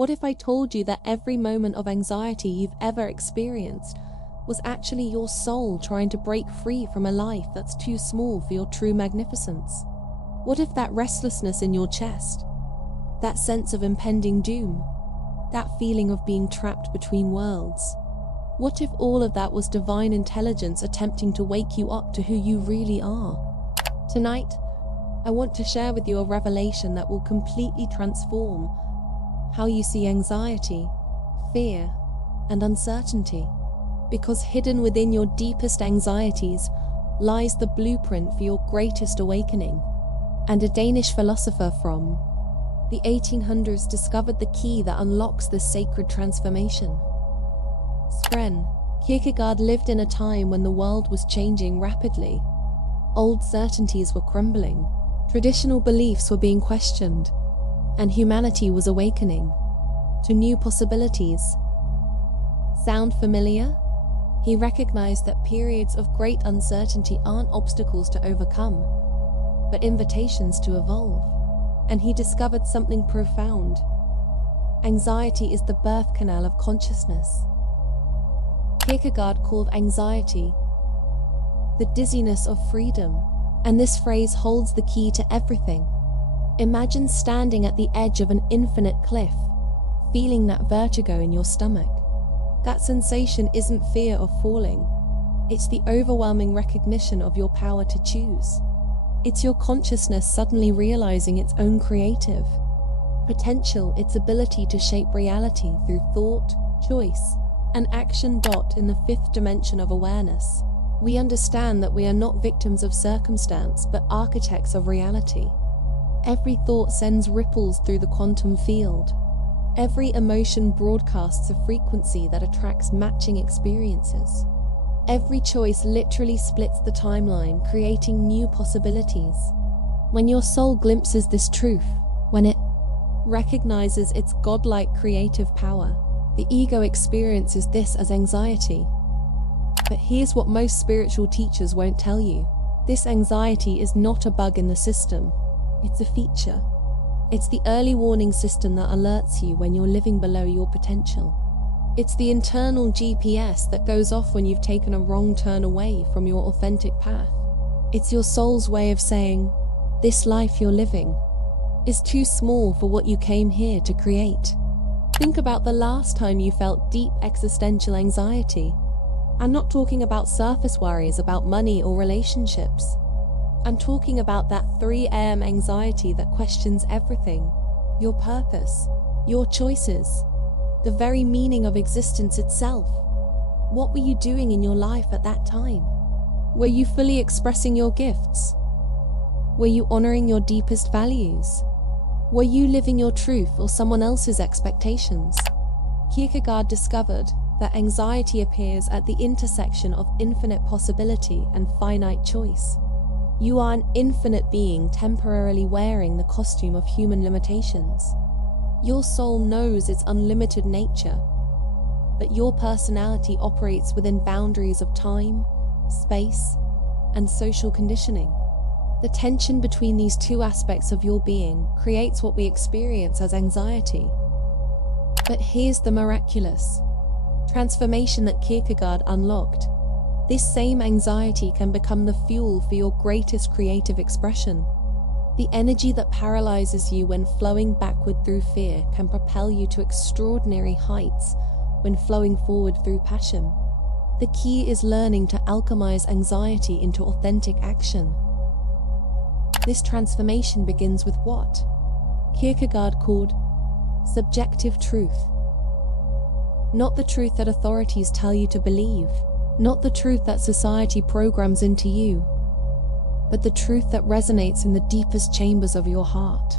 What if I told you that every moment of anxiety you've ever experienced was actually your soul trying to break free from a life that's too small for your true magnificence? What if that restlessness in your chest, that sense of impending doom, that feeling of being trapped between worlds, what if all of that was divine intelligence attempting to wake you up to who you really are? Tonight, I want to share with you a revelation that will completely transform how you see anxiety, fear, and uncertainty. Because hidden within your deepest anxieties lies the blueprint for your greatest awakening. And a Danish philosopher from the 1800s discovered the key that unlocks this sacred transformation. Søren Kierkegaard lived in a time when the world was changing rapidly. Old certainties were crumbling, traditional beliefs were being questioned, and humanity was awakening to new possibilities. Sound familiar? He recognized that periods of great uncertainty aren't obstacles to overcome, but invitations to evolve. And he discovered something profound. Anxiety is the birth canal of consciousness. Kierkegaard called anxiety the dizziness of freedom, and this phrase holds the key to everything. Imagine standing at the edge of an infinite cliff, feeling that vertigo in your stomach. That sensation isn't fear of falling. It's the overwhelming recognition of your power to choose. It's your consciousness suddenly realizing its own creative potential, its ability to shape reality through thought, choice, and action. In the fifth dimension of awareness, we understand that we are not victims of circumstance, but architects of reality. Every thought sends ripples through the quantum field. Every emotion broadcasts a frequency that attracts matching experiences. Every choice literally splits the timeline, creating new possibilities. When your soul glimpses this truth, when it recognizes its godlike creative power, the ego experiences this as anxiety. But here's what most spiritual teachers won't tell you. This anxiety is not a bug in the system. It's a feature. It's the early warning system that alerts you when you're living below your potential. It's the internal GPS that goes off when you've taken a wrong turn away from your authentic path. It's your soul's way of saying, this life you're living is too small for what you came here to create. Think about the last time you felt deep existential anxiety. I'm not talking about surface worries about money or relationships. I'm talking about that 3 a.m. anxiety that questions everything. Your purpose, your choices, the very meaning of existence itself. What were you doing in your life at that time? Were you fully expressing your gifts? Were you honoring your deepest values? Were you living your truth or someone else's expectations? Kierkegaard discovered that anxiety appears at the intersection of infinite possibility and finite choice. You are an infinite being temporarily wearing the costume of human limitations. Your soul knows its unlimited nature, but your personality operates within boundaries of time, space, and social conditioning. The tension between these two aspects of your being creates what we experience as anxiety. But here's the miraculous transformation that Kierkegaard unlocked. This same anxiety can become the fuel for your greatest creative expression. The energy that paralyzes you when flowing backward through fear can propel you to extraordinary heights when flowing forward through passion. The key is learning to alchemize anxiety into authentic action. This transformation begins with what Kierkegaard called subjective truth. Not the truth that authorities tell you to believe, not the truth that society programs into you, but the truth that resonates in the deepest chambers of your heart.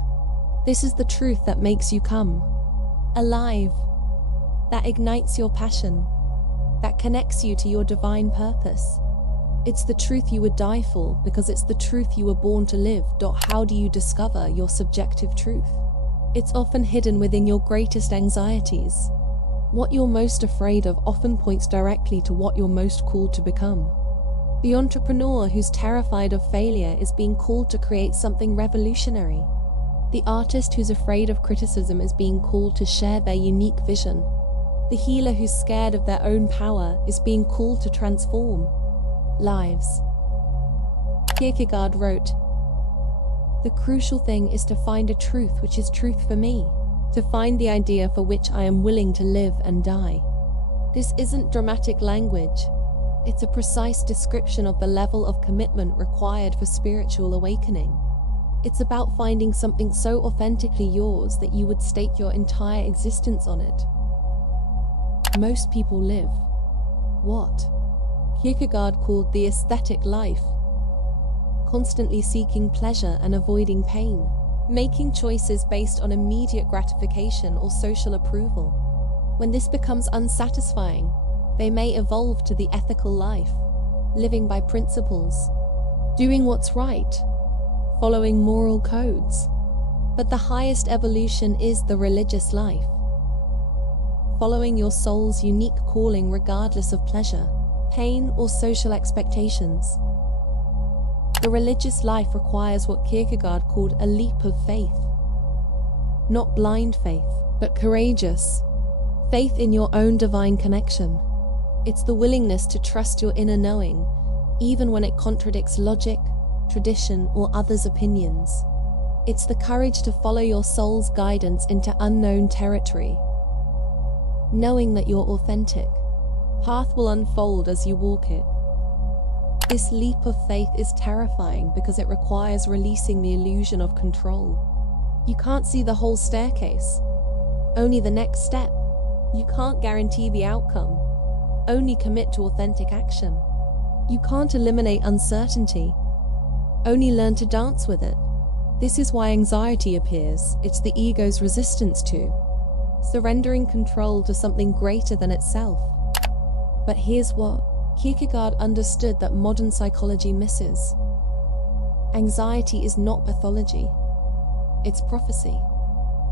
This is the truth that makes you come alive, that ignites your passion, that connects you to your divine purpose. It's the truth you would die for because it's the truth you were born to live. How do you discover your subjective truth? It's often hidden within your greatest anxieties. What you're most afraid of often points directly to what you're most called to become. The entrepreneur who's terrified of failure is being called to create something revolutionary. The artist who's afraid of criticism is being called to share their unique vision. The healer who's scared of their own power is being called to transform lives. Kierkegaard wrote, "The crucial thing is to find a truth which is truth for me, to find the idea for which I am willing to live and die." This isn't dramatic language. It's a precise description of the level of commitment required for spiritual awakening. It's about finding something so authentically yours that you would stake your entire existence on it. Most people live what Kierkegaard called the aesthetic life, constantly seeking pleasure and avoiding pain, making choices based on immediate gratification or social approval. When this becomes unsatisfying, they may evolve to the ethical life, living by principles, doing what's right, following moral codes. But the highest evolution is the religious life, following your soul's unique calling regardless of pleasure, pain, or social expectations. The religious life requires what Kierkegaard called a leap of faith. Not blind faith, but courageous faith in your own divine connection. It's the willingness to trust your inner knowing, even when it contradicts logic, tradition, or others' opinions. It's the courage to follow your soul's guidance into unknown territory, knowing that your authentic path will unfold as you walk it. This leap of faith is terrifying because it requires releasing the illusion of control. You can't see the whole staircase, only the next step. You can't guarantee the outcome, only commit to authentic action. You can't eliminate uncertainty, only learn to dance with it. This is why anxiety appears. It's the ego's resistance to surrendering control to something greater than itself. But here's what Kierkegaard understood that modern psychology misses. Anxiety is not pathology. It's prophecy.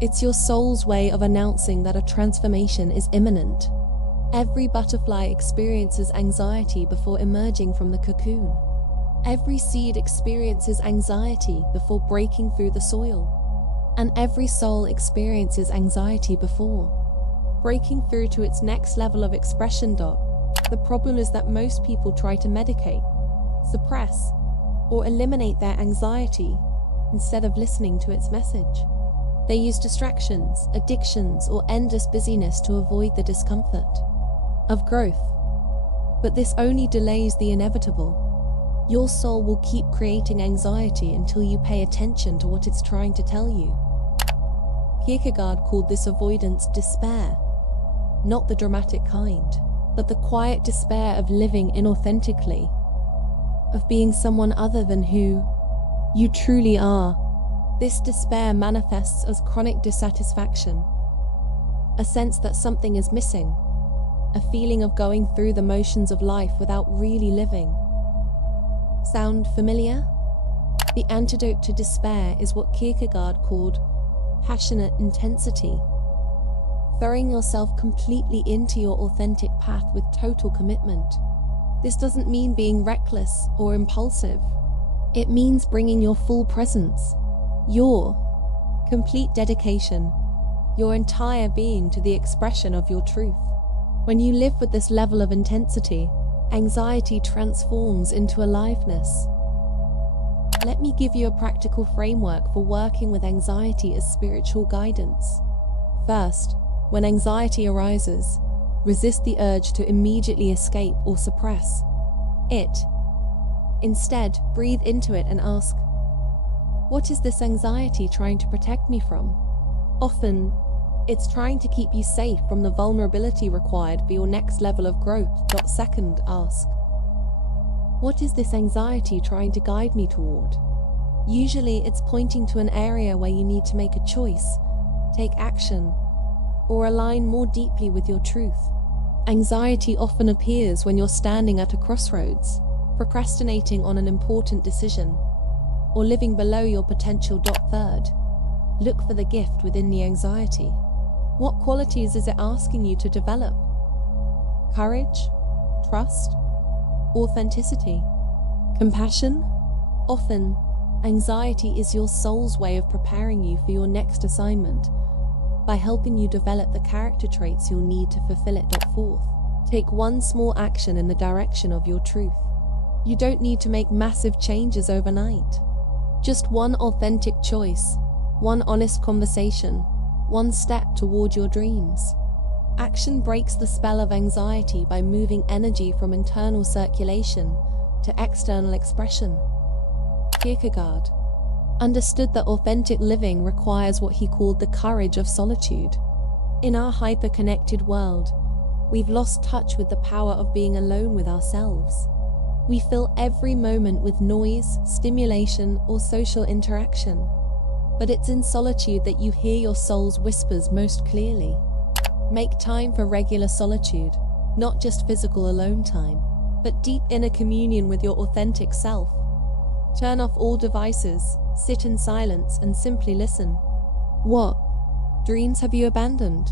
It's your soul's way of announcing that a transformation is imminent. Every butterfly experiences anxiety before emerging from the cocoon. Every seed experiences anxiety before breaking through the soil. And every soul experiences anxiety before breaking through to its next level of expression. The problem is that most people try to medicate, suppress, or eliminate their anxiety instead of listening to its message. They use distractions, addictions, or endless busyness to avoid the discomfort of growth. But this only delays the inevitable. Your soul will keep creating anxiety until you pay attention to what it's trying to tell you. Kierkegaard called this avoidance despair, not the dramatic kind, but the quiet despair of living inauthentically, of being someone other than who you truly are. This despair manifests as chronic dissatisfaction, a sense that something is missing, a feeling of going through the motions of life without really living. Sound familiar? The antidote to despair is what Kierkegaard called passionate intensity. Throwing yourself completely into your authentic path with total commitment. This doesn't mean being reckless or impulsive. It means bringing your full presence, your complete dedication, your entire being to the expression of your truth. When you live with this level of intensity, anxiety transforms into aliveness. Let me give you a practical framework for working with anxiety as spiritual guidance. First, when anxiety arises, resist the urge to immediately escape or suppress it. Instead, breathe into it and ask, what is this anxiety trying to protect me from? Often, it's trying to keep you safe from the vulnerability required for your next level of growth. Second, ask, what is this anxiety trying to guide me toward? Usually, it's pointing to an area where you need to make a choice, take action, or align more deeply with your truth. Anxiety often appears when you're standing at a crossroads, procrastinating on an important decision, or living below your potential. Third, look for the gift within the anxiety. What qualities is it asking you to develop? Courage, trust, authenticity, compassion? Often, Anxiety is your soul's way of preparing you for your next assignment, by helping you develop the character traits you'll need to fulfill it. 4th, take one small action in the direction of your truth. You don't need to make massive changes overnight. Just one authentic choice, one honest conversation, one step toward your dreams. Action breaks the spell of anxiety by moving energy from internal circulation to external expression. Kierkegaard understood that authentic living requires what he called the courage of solitude. In our hyper-connected world, we've lost touch with the power of being alone with ourselves. We fill every moment with noise, stimulation, or social interaction. But it's in solitude that you hear your soul's whispers most clearly. Make time for regular solitude, not just physical alone time, but deep inner communion with your authentic self. Turn off all devices, sit in silence, and simply listen. What dreams have you abandoned?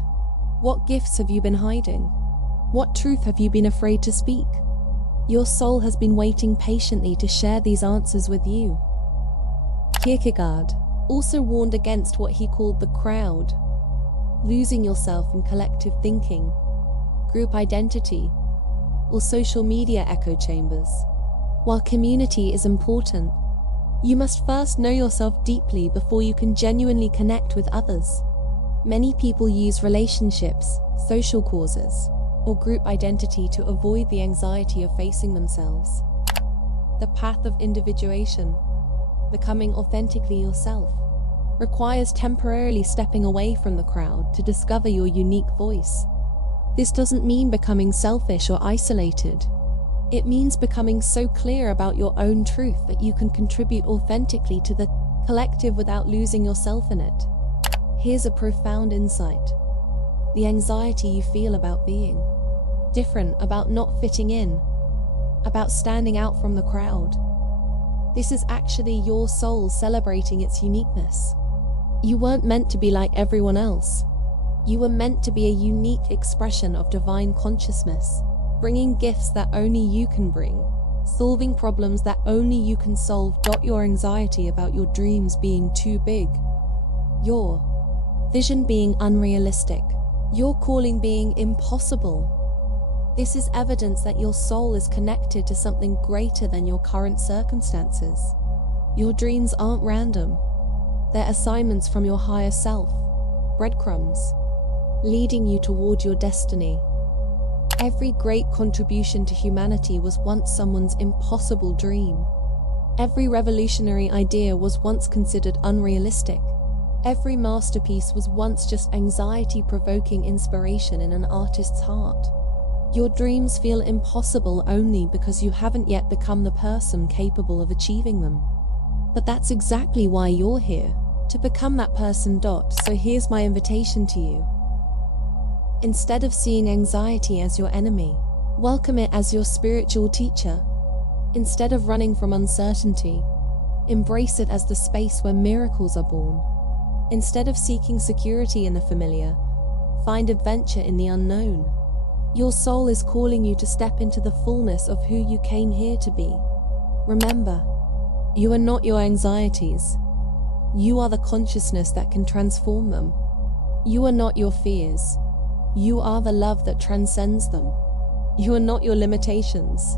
What gifts have you been hiding? What truth have you been afraid to speak? Your soul has been waiting patiently to share these answers with you. Kierkegaard also warned against what he called the crowd, losing yourself in collective thinking, group identity, or social media echo chambers. While community is important, you must first know yourself deeply before you can genuinely connect with others. Many people use relationships, social causes, or group identity to avoid the anxiety of facing themselves. The path of individuation, becoming authentically yourself, requires temporarily stepping away from the crowd to discover your unique voice. This doesn't mean becoming selfish or isolated. It means becoming so clear about your own truth that you can contribute authentically to the collective without losing yourself in it. Here's a profound insight. The anxiety you feel about being different, about not fitting in, about standing out from the crowd. This is actually your soul celebrating its uniqueness. You weren't meant to be like everyone else. You were meant to be a unique expression of divine consciousness, bringing gifts that only you can bring, solving problems that only you can solve. Your anxiety about your dreams being too big, your vision being unrealistic, your calling being impossible. This is evidence that your soul is connected to something greater than your current circumstances. Your dreams aren't random. They're assignments from your higher self, breadcrumbs, leading you toward your destiny. Every great contribution to humanity was once someone's impossible dream. Every revolutionary idea was once considered unrealistic. Every masterpiece was once just anxiety-provoking inspiration in an artist's heart. Your dreams feel impossible only because you haven't yet become the person capable of achieving them. But that's exactly why you're here, to become that person. So here's my invitation to you. Instead of seeing anxiety as your enemy, welcome it as your spiritual teacher. Instead of running from uncertainty, embrace it as the space where miracles are born. Instead of seeking security in the familiar, find adventure in the unknown. Your soul is calling you to step into the fullness of who you came here to be. Remember, you are not your anxieties. You are the consciousness that can transform them. You are not your fears. You are the love that transcends them. You are not your limitations.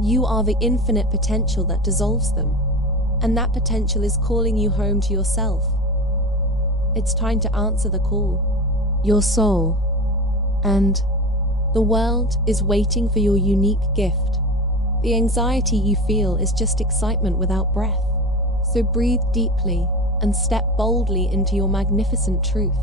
You are the infinite potential that dissolves them. And that potential is calling you home to yourself. It's time to answer the call. Your soul. And the world is waiting for your unique gift. The anxiety you feel is just excitement without breath. So breathe deeply and step boldly into your magnificent truth.